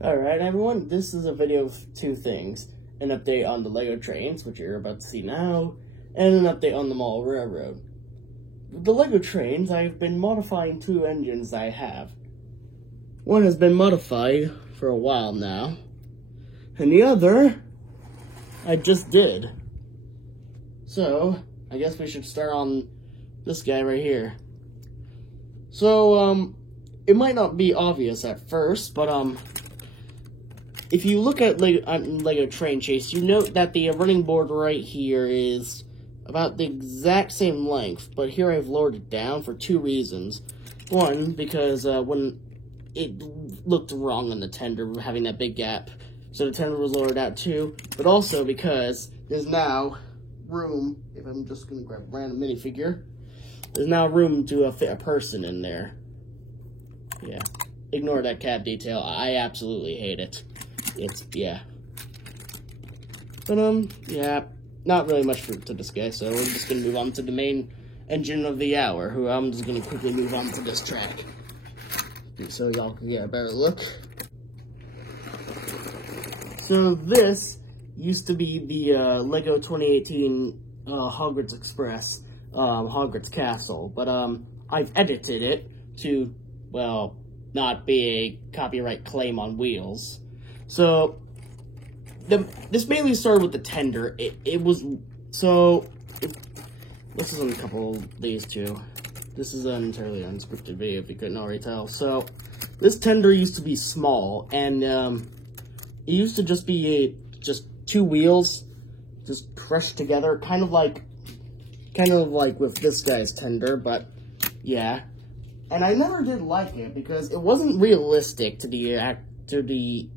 Alright everyone, this is a video of two things. An update on the LEGO trains, which you're about to see now, and an update on the Mall Railroad. The LEGO trains, I've been modifying two engines I have. One has been modified for a while now, and the other, I just did. So, I guess we should start on this guy right here. So, it might not be obvious at first, but, if you look at LEGO Train Chase, you note that the running board right here is about the exact same length, but here I've lowered it down for two reasons. One, because when it looked wrong on the tender, having that big gap, so the tender was lowered out too, but also because there's now room, if I'm just going to grab a random minifigure, there's now room to fit a person in there. Yeah, ignore that cab detail, I absolutely hate it. Yeah. But, yeah, not really much to discuss, so we're just gonna move on to the main engine of the hour, who I'm just gonna quickly move on to this track, so y'all can get a better look. So this used to be the LEGO 2018 Hogwarts Express, Hogwarts Castle, but I've edited it to, well, not be a copyright claim on wheels. So, this mainly started with the tender. This is on a couple of these two. This is an entirely unscripted video, if you couldn't already tell. So, this tender used to be small, and it used to just be just two wheels, just crushed together, kind of like with this guy's tender, but yeah. And I never did like it because it wasn't realistic to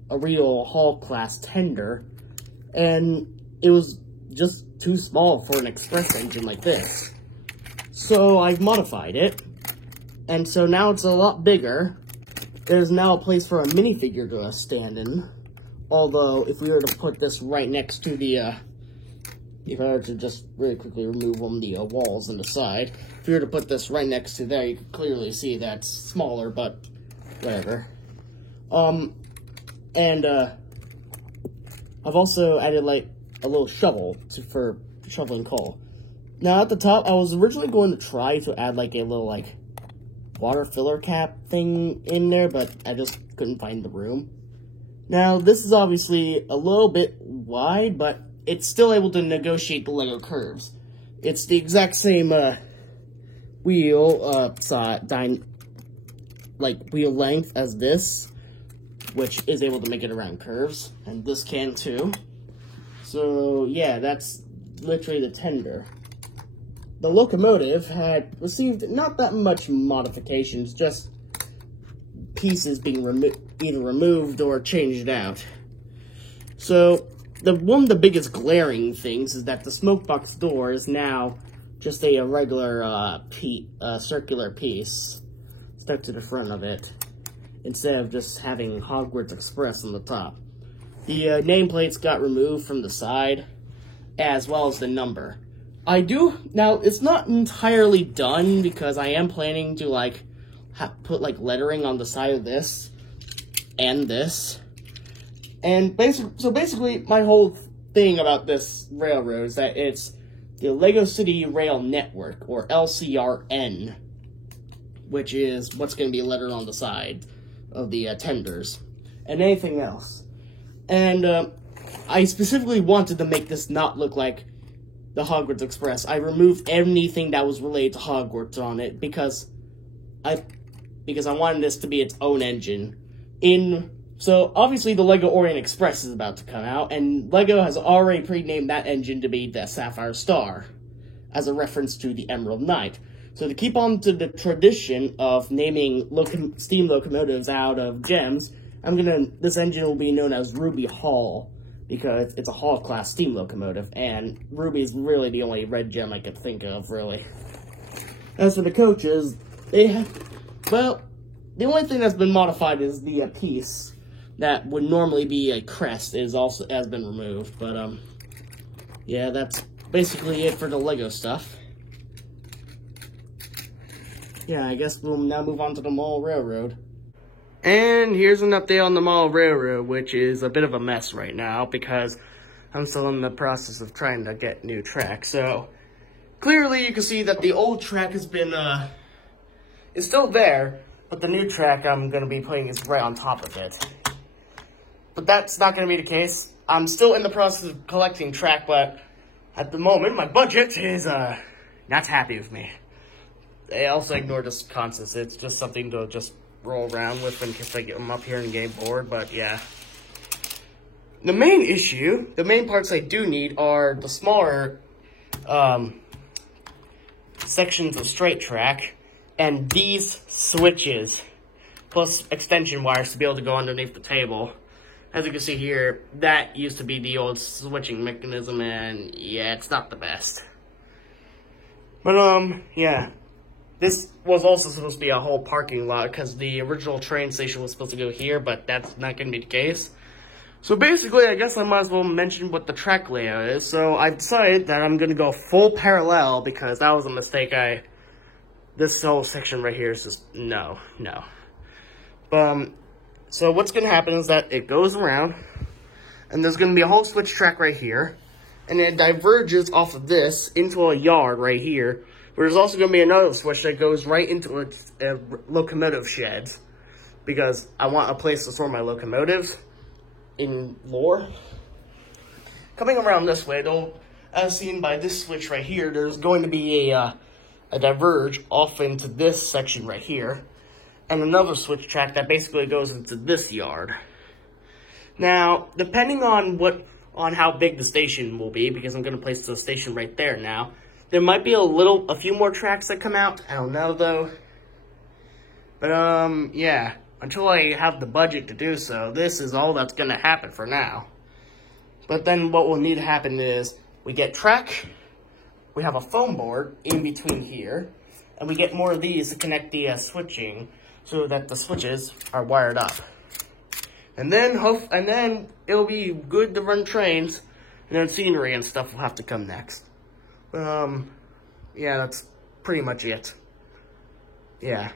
a real Hall class tender, and it was just too small for an express engine like this. So I've modified it, and so now it's a lot bigger. There's now a place for a minifigure to stand in, although if we were to put this right next to the, if I were to just really quickly remove the walls on the side, if we were to put this right next to there, you could clearly see that's smaller, but whatever. And, I've also added, like, a little shovel for shoveling coal. Now, at the top, I was originally going to try to add, like, a little, like, water filler cap thing in there, but I just couldn't find the room. Now, this is obviously a little bit wide, but it's still able to negotiate the LEGO curves. It's the exact same, wheel, wheel length as this, which is able to make it around curves, and this can too. So, yeah, that's literally the tender. The locomotive had received not that much modifications, just pieces being either removed or changed out. So, one of the biggest glaring things is that the smoke box door is now just a regular circular piece stuck to the front of it, instead of just having Hogwarts Express on the top. The nameplates got removed from the side, as well as the number. Now, it's not entirely done, because I am planning to, like, put, like, lettering on the side of this, and this. And basically, my whole thing about this railroad is that it's the LEGO City Rail Network, or LCRN, which is what's going to be lettered on the side of the tenders, and anything else. And I specifically wanted to make this not look like the Hogwarts Express. I removed anything that was related to Hogwarts on it because I wanted this to be its own engine. So obviously the LEGO Orient Express is about to come out, and LEGO has already pre-named that engine to be the Sapphire Star, as a reference to the Emerald Knight. So to keep on to the tradition of naming steam locomotives out of gems, this engine will be known as Ruby Hall, because it's a Hall class steam locomotive, and Ruby is really the only red gem I could think of, really. As for the coaches, the only thing that's been modified is the piece that would normally be a crest has been removed, but yeah, that's basically it for the LEGO stuff. Yeah, I guess we'll now move on to the Mall Railroad. And here's an update on the Model Railroad, which is a bit of a mess right now because I'm still in the process of trying to get new track. So clearly you can see that the old track has been, is still there, but the new track I'm going to be putting is right on top of it. But that's not going to be the case. I'm still in the process of collecting track, but at the moment my budget is not happy with me. I also ignore this constants. It's just something to just roll around with in case I get them up here and get bored, but yeah. The main issue, the main parts I do need are the smaller sections of straight track and these switches, plus extension wires to be able to go underneath the table. As you can see here, that used to be the old switching mechanism, and yeah, it's not the best. But yeah. This was also supposed to be a whole parking lot because the original train station was supposed to go here, but that's not going to be the case. So basically, I guess I might as well mention what the track layout is. So I've decided that I'm going to go full parallel because that was a mistake. This whole section right here is just, no. So what's going to happen is that it goes around, and there's going to be a whole switch track right here, and it diverges off of this into a yard right here. But there's also going to be another switch that goes right into a locomotive sheds, because I want a place to store my locomotives in lore. Coming around this way, though, as seen by this switch right here, there's going to be a diverge off into this section right here, and another switch track that basically goes into this yard. Now, depending on how big the station will be, because I'm going to place the station right there now, there might be a few more tracks that come out. I don't know, though. But, yeah. Until I have the budget to do so, this is all that's going to happen for now. But then what will need to happen is we get track, we have a foam board in between here, and we get more of these to connect the switching so that the switches are wired up. And then it'll be good to run trains, and then scenery and stuff will have to come next. Yeah, that's pretty much it. Yeah.